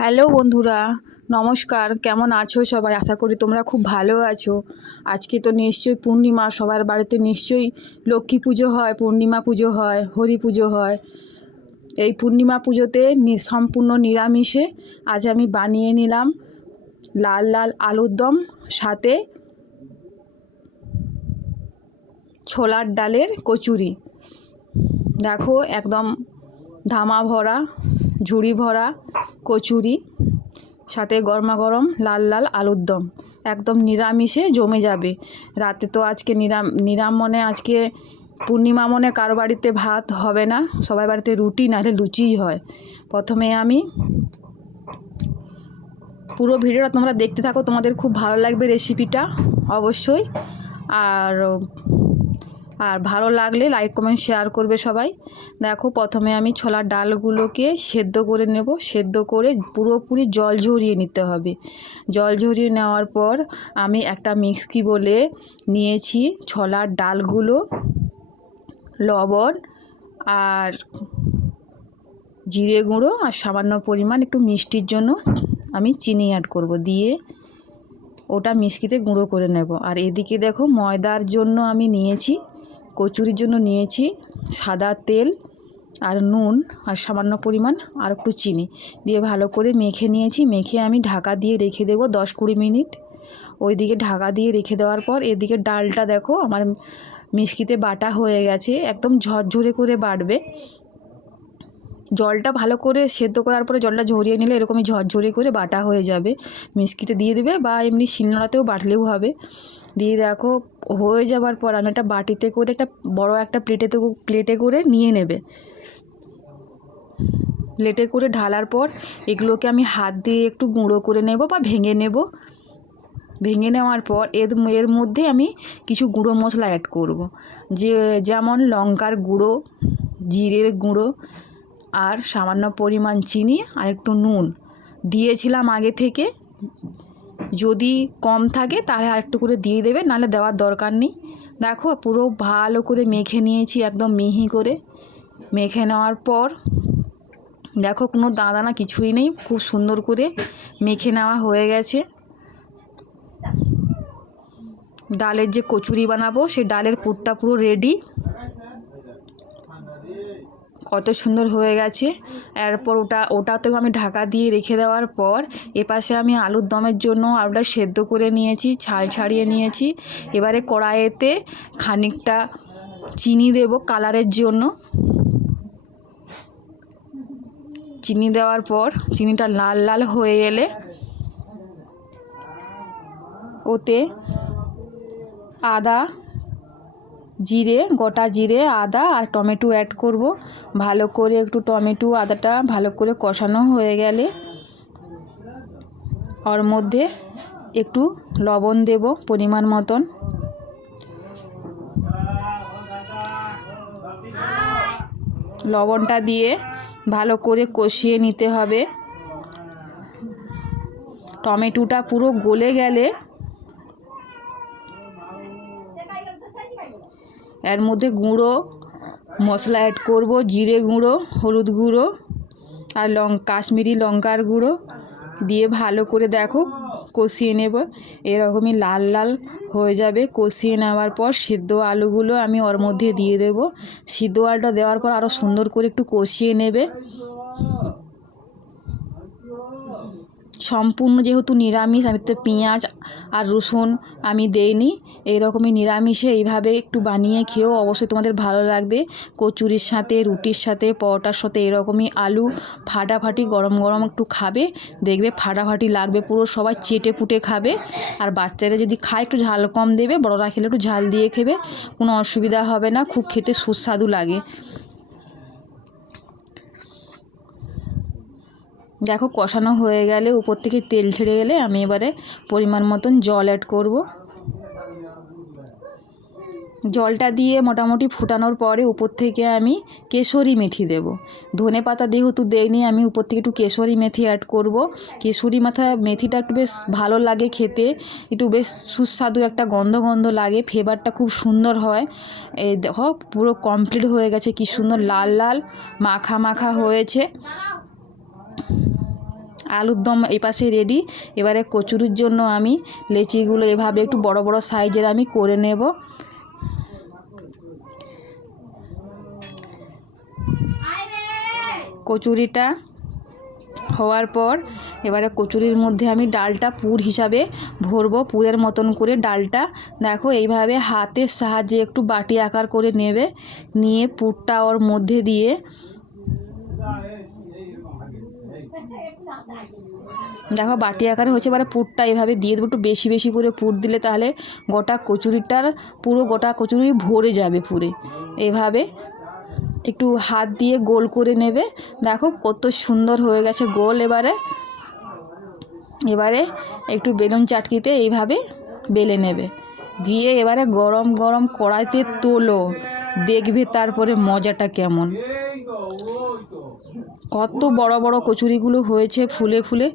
Hello বন্ধুরা, নমস্কার। কেমন আছো সবাই? আশা করি তোমরা খুব ভালো আছো। আজকে তো নিশ্চয়ই পূর্ণিমা, সবার বাড়িতে নিশ্চয়ই লক্ষ্মী পুজো হয়, পূর্ণিমা পুজো হয়, হরি পুজো হয়। এই পূর্ণিমা পুজোতে সম্পূর্ণ নিরামিষে আজ আমি বানিয়ে নিলাম লাল লাল আলুর দম, সাথে ছোলার ডালের কচুরি। দেখো, একদম ধামা ভরা, ঝুড়ি ভরা কচুরি, সাথে গরমা গরম লাল লাল আলুর দম। একদম নিরামিষে জমে যাবে। রাতে তো আজকে নিরাম মনে, আজকে পূর্ণিমা মনে কারো বাড়িতে ভাত হবে না, সবাই বাড়িতে রুটি নাহলে লুচিই হয়। প্রথমে আমি পুরো ভিডিওটা তোমরা দেখতে থাকো, তোমাদের খুব ভালো লাগবে রেসিপিটা অবশ্যই। আর আর ভালো লাগলে লাইক কমেন্ট শেয়ার করবে সবাই। দেখো, প্রথমে আমি ছোলার ডালগুলোকে সেদ্ধ করে নেব। সেদ্ধ করে পুরোপুরি জল ঝরিয়ে নিতে হবে। জল ঝরিয়ে নেওয়ার পর আমি একটা মিক্সি বলে নিয়েছি ছোলার ডালগুলো, লবণ আর জিরে গুঁড়ো আর সামান্য পরিমাণ একটু মিষ্টির জন্য আমি চিনি অ্যাড করব, দিয়ে ওটা মিক্সিতে গুঁড়ো করে নেব। আর এদিকে দেখো, ময়দার জন্য আমি নিয়েছি, কচুরির জন্য নিয়েছি সাদা তেল আর নুন আর সামান্য পরিমাণ আর একটু চিনি দিয়ে ভালো করে মেখে নিয়েছি। মেখে আমি ঢাকা দিয়ে রেখে দেবো 10-20 মিনিট। ওইদিকে ঢাকা দিয়ে রেখে দেওয়ার পর এদিকে ডালটা দেখো আমার মিক্সিতে বাটা হয়ে গেছে, একদম ঝরঝরে করে বাটবে। জলটা ভালো করে সেদ্ধ করার পরে জলটা ঝরিয়ে নিলে এরকমই ঝরঝরে করে বাটা হয়ে যাবে। মিক্সিতে দিয়ে দেবে বা এমনি শিলনোড়াতেও বাটলেও হবে। দিয়ে দেখো, হয়ে যাবার পর আমি একটা বাটিতে করে, একটা বড় একটা প্লেটে করে নিয়ে নেবে। প্লেটে করে ঢালার পর এগুলোকে আমি হাত দিয়ে একটু গুঁড়ো করে নেব বা ভেঙে নেব। ভেঙে নেওয়ার পর এর মধ্যে আমি কিছু গুঁড়ো মশলা অ্যাড করব, যেমন লঙ্কার গুঁড়ো, জিরের গুঁড়ো আর সামান্য পরিমাণ চিনি আর একটু নুন দিয়েছিলাম আগে থেকে। যদি কম থাকে তাহলে আর একটু করে দিয়ে দেবে, নাহলে দেওয়ার দরকার নেই। দেখো, পুরো ভালো করে মেখে নিয়েছি, একদম মিহি করে মেখে নেওয়ার পর দেখো কোনো দানা কিছুই নেই, খুব সুন্দর করে মেখে নেওয়া হয়ে গেছে। ডালের যে কচুরি বানাবো সেই ডালের পুরটা পুরো রেডি, কত সুন্দর হয়ে গেছে। এরপর ওটাতেও আমি ঢাকা দিয়ে রেখে দেওয়ার পর এপাশে আমি আলুর দমের জন্য আলুটা সেদ্ধ করে নিয়েছি, ছাল ছাড়িয়ে নিয়েছি। এবারে কড়াইতে খানিকটা চিনি দেব কালারের জন্য। চিনি দেওয়ার পর চিনিটা লাল লাল হয়ে এলে ওতে আদা, জিরে, গোটা জিরে, আদা আর টমেটো অ্যাড করব। ভালো করে একটু টমেটো আদাটা ভালো করে কষানো হয়ে গেলে ওর মধ্যে একটু লবণ দেব পরিমাণ মতন। লবণটা দিয়ে ভালো করে কষিয়ে নিতে হবে। টমেটোটা পুরো গলে গেলে এর মধ্যে গুঁড়ো মশলা অ্যাড করব, জিরে গুঁড়ো, হলুদ গুঁড়ো আর কাশ্মীরি লঙ্কার গুঁড়ো দিয়ে ভালো করে দেখো কষিয়ে নেব। এরকমই লাল লাল হয়ে যাবে। কষিয়ে নেওয়ার পর সিদ্ধ আলুগুলো আমি ওর মধ্যে দিয়ে দেব। সিদ্ধ আলুটা দেওয়ার পর আরও সুন্দর করে একটু কষিয়ে নেবে। সম্পূর্ণ যেহেতু নিরামিষ, আমি তো পেঁয়াজ আর রসুন আমি দেইনি। এইরকমই নিরামিষে এইভাবে একটু বানিয়ে খেয়েও অবশ্যই তোমাদের ভালো লাগবে। কচুরির সাথে, রুটির সাথে, পরোটার সাথে এরকমই আলু ফাটাফাটি গরম গরম একটু খাবে, দেখবে ফাটাফাটি লাগবে পুরো, সবাই চেটে পুটে খাবে। আর বাচ্চারা যদি খায় একটু ঝাল কম দেবে, বড়রা খেলে একটু ঝাল দিয়ে খেবে, কোনো অসুবিধা হবে না, খুব খেতে সুস্বাদু লাগে। দেখো, কষানো হয়ে গেলে উপর থেকে তেল ছেড়ে গেলে আমি এবারে পরিমাণ মতন জল অ্যাড করব। জলটা দিয়ে মোটামুটি ফুটানোর পরে উপর থেকে আমি কেশরি মেথি দেব। ধনে পাতা যেহেতু দেইনি, আমি উপর থেকে একটু কেশরি মেথি অ্যাড করব। কেশরি মেথিটা একটু বেশ ভালো লাগে খেতে, একটু বেশ সুস্বাদু একটা গন্ধ গন্ধ লাগে, ফ্লেভারটা খুব সুন্দর হয়। এই দেখো পুরো কমপ্লিট হয়ে গেছে, কি সুন্দর লাল লাল মাখা মাখা হয়েছে। আলুর দম এই পাশে রেডি। এবারে কচুরির জন্য আমি লেচিগুলো এভাবে একটু বড় বড় সাইজের আমি করে নেব। কচুরিটা হওয়ার পর এবারে কচুরির মধ্যে আমি ডালটা পুর হিসাবে ভরবো, পুরের মতন করে ডালটা দেখো এইভাবে হাতের সাহায্যে একটু বাটি আকার করে নেবে, নিয়ে পুরটা ওর মধ্যে দিয়ে দেখো বাটি আকারে হচ্ছে। এবারে পুরটা এভাবে দিয়ে দেবো, একটু বেশি বেশি করে পুর দিলে তাহলে গোটা কচুরিটার পুরো গোটা কচুরি ভরে যাবে পুরে। এভাবে একটু হাত দিয়ে গোল করে নেবে, দেখো কত সুন্দর হয়ে গেছে গোল। এবারে একটু বেলুন চাটকিতে এইভাবে বেলে নেবে, দিয়ে এবারে গরম গরম কড়াইতে তোলো, দেখবে তারপরে মজাটা কেমন। কত বড় বড় কচুরিগুলো হয়েছে ফুলে ফুলে।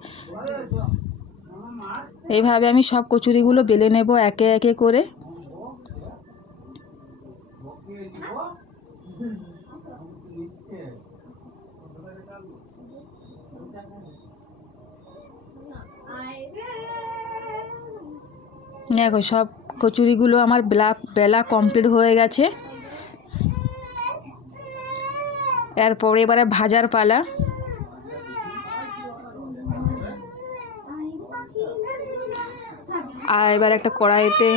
এইভাবে আমি সব কচুরিগুলো বেলে নেব একে একে করে। দেখো সব কচুরিগুলো আমার বেলা কমপ্লিট হয়ে গেছে। এরপরে এবারে ভাজার পালা। আর এবার একটা কড়াইতে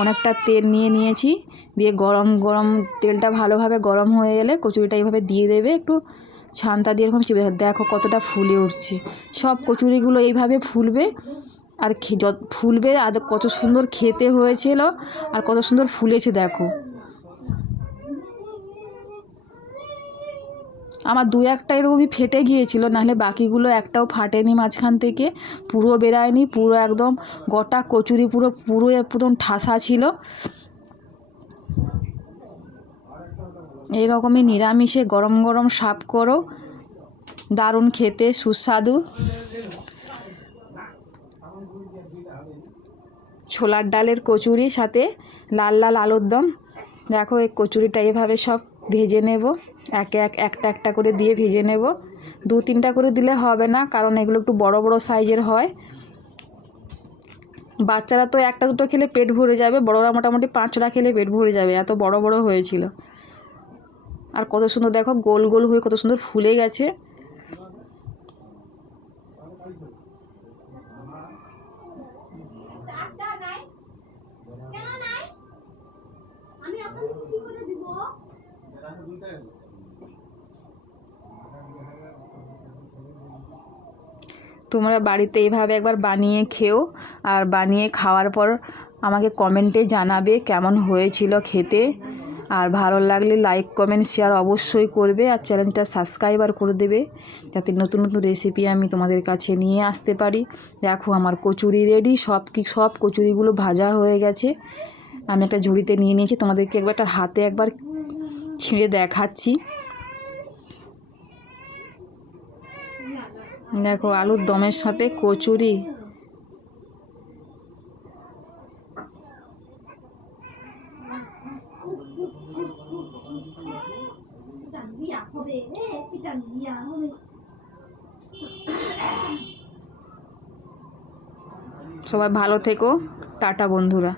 অনেকটা তেল নিয়েছি, দিয়ে গরম গরম তেলটা ভালোভাবে গরম হয়ে গেলে কচুরিটা এইভাবে দিয়ে দেবে, একটু ছানটা দিয়ে এরকম চেপে দেখো কতটা ফুলে উঠছে। সব কচুরিগুলো এইভাবে ফুলবে, আর ফুলবে, আর কত সুন্দর খেতে হয়েছিল আর কত সুন্দর ফুলেছে দেখো। আমার দু একটা এরকমই ফেটে গিয়েছিল, নাহলে বাকিগুলো একটাও ফাটেনি মাঝখান থেকে, পুরো বেরায়নি, পুরো একদম গোটা কচুরি পুরো একদম ঠাসা ছিল। এইরকমই নিরামিষে গরম গরম সার্ভ করো, দারুণ খেতে, সুস্বাদু। ছোলার ডালের কচুরি সাথে লাল লাল আলুর দম। দেখো এই কচুরিটা এভাবে সব ভেজে নেব, একটা একটা করে দিয়ে ভেজে নেব। 2-3টা করে দিলে হবে না, কারণ এগুলো একটু বড় বড় সাইজের হয়। বাচ্চারা তো একটা দুটো খেলে পেট ভরে যাবে, বড়রা মোটামুটি 5টা খেলে পেট ভরে যাবে, এত বড় বড় হয়েছিল। আর কত সুন্দর দেখো গোল গোল হয়ে কত সুন্দর ফুলে গেছে। তোমরা বাড়িতে এইভাবে একবার বানিয়ে খেও, আর বানিয়ে খাওয়ার পর আমাকে কমেন্টে জানাবে কেমন হয়েছিল খেতে। আর ভালো লাগলে লাইক কমেন্ট শেয়ার অবশ্যই করবে, আর চ্যানেলটা সাবস্ক্রাইবার করে দেবে, যাতে নতুন নতুন রেসিপি আমি তোমাদের কাছে নিয়ে আসতে পারি। দেখো আমার কচুরি রেডি, সব কচুরিগুলো ভাজা হয়ে গেছে। আমি একটা ঝুড়িতে নিয়ে নিয়েছি, তোমাদেরকে একটা হাতে একবার ছিঁড়ে দেখাচ্ছি। দেখো আলুর দমের সাথে কচুরি, সবাই ভালো থেকো, টাটা বন্ধুরা।